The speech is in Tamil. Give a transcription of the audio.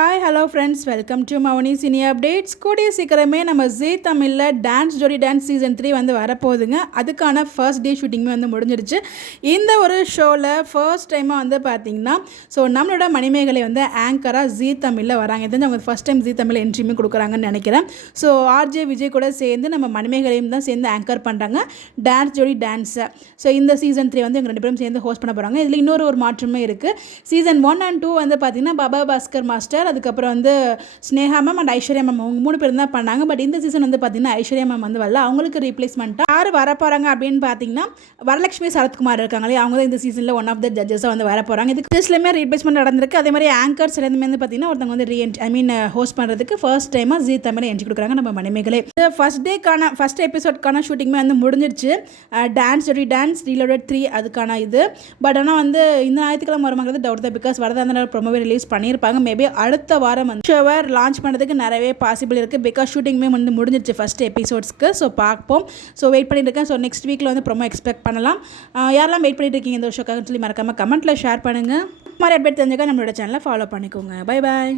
Hi hello friends, welcome to Mouni cine updates. கூடிய சீக்கிரமே நம்ம ஜீ தமிழில் டான்ஸ் ஜோடி டான்ஸ் சீசன் 3 வந்து வரப்போகுதுங்க. அதுக்கான ஃபர்ஸ்ட் டே ஷூட்டிங்குமே வந்து முடிஞ்சிருச்சு. இந்த ஒரு ஷோவில் ஃபர்ஸ்ட் டைமாக வந்து பார்த்திங்கன்னா நம்மளோட மணிமேகலை வந்து ஆங்கராக ஜீ தமிழில் வராங்க. இது அவங்க ஃபர்ஸ்ட் டைம் ஜீ தமிழில் என்ட்ரியுமே கொடுக்குறாங்கன்னு நினைக்கிறேன். ஆர்ஜே விஜய் கூட சேர்ந்து நம்ம மணிமேகலையும் தான் சேர்ந்து ஆங்கர் பண்ணுறாங்க டான்ஸ் ஜோடி டான்ஸை. இந்த சீசன் 3 வந்து இவங்க 2 பேரும் சேர்ந்து ஹோஸ்ட் பண்ண போகிறாங்க. இதில் இன்னொரு மாற்றமே இருக்குது. சீசன் 1 and 2 வந்து பார்த்திங்கன்னா பாபா பாஸ்கர் மாஸ்டர், அதுக்கப்புறம் வந்து Sneha ma'am and Aishwarya ma'am, அவங்க 3 பேர் தான் பண்ணாங்க. பட் இந்த சீசன் வந்து பார்த்தீங்கன்னா ஐஸ்வர்யா மேம் வந்து வரல. அவங்களுக்கு ரீப்ளேஸ்மெண்ட்டாக யார் வர போகிறாங்க அப்படின்னு பார்த்தீங்கன்னா வரலட்சுமி சரத்குமார் இருக்காங்களே, அவங்க தான் இந்த சீசனில் ஒன் ஆஃப் த ஜட்ஜஸாக வந்து வர போகிறாங்க. இதுக்கு ஜஸ்ட்லேயுமே ரீப்ளேஸ்மெண்ட் நடந்திருக்கு. அதே மாதிரி ஆங்கர்ஸ் எல்லாமே வந்து பார்த்தீங்கன்னா ஒருத்தவங்க வந்து ஹோஸ்ட் பண்ணுறதுக்கு ஃபர்ஸ்ட் டைமாக ஜீ தமிழ் என்ட்ரி கொடுக்குறாங்க நம்ம மணிமேகலை. ஃபர்ஸ்ட் எபிசோட்கான ஷூட்டிங்குமே வந்து முடிஞ்சிருச்சு. டான்ஸ் ஜோடி டான்ஸ் ரீலோடட் 3 அதுக்கான இது. பட் ஆனால் வந்து இந்த ஞாயிற்றுக்கிழமை வருமாங்கிறது டவுட் தான். பிகாஸ் வரதான ப்ரோமோவே ரிலீஸ் பண்ணியிருப்பாங்க. மேபி அடுத்த வாரம் வந்து ஷோவர் லான்ச் பண்ணுறதுக்கு நிறையவே பாசிபிள் இருக்குது. பிகாஸ் ஷூட்டிங்குமே வந்து முடிஞ்சிருச்சு ஃபஸ்ட் எபிசோட்ஸ்க்கு. பார்ப்போம். வெயிட் பண்ணிட்டு இருக்கேன். நெக்ஸ்ட் வீக்கில் வந்து ப்ரோமோ எக்ஸ்பெக்ட் பண்ணலாம். யாரெல்லாம் வெயிட் பண்ணிட்டு இருக்கீங்க இந்த ஷோக்காக சொல்லி மறக்காமல் கமெண்ட்டில் ஷேர் பண்ணுங்கள். மாதிரி அப்டேட் தெரிஞ்சுக்க நம்மளோட சேனலை ஃபாலோ பண்ணிக்கோங்க. Bye bye.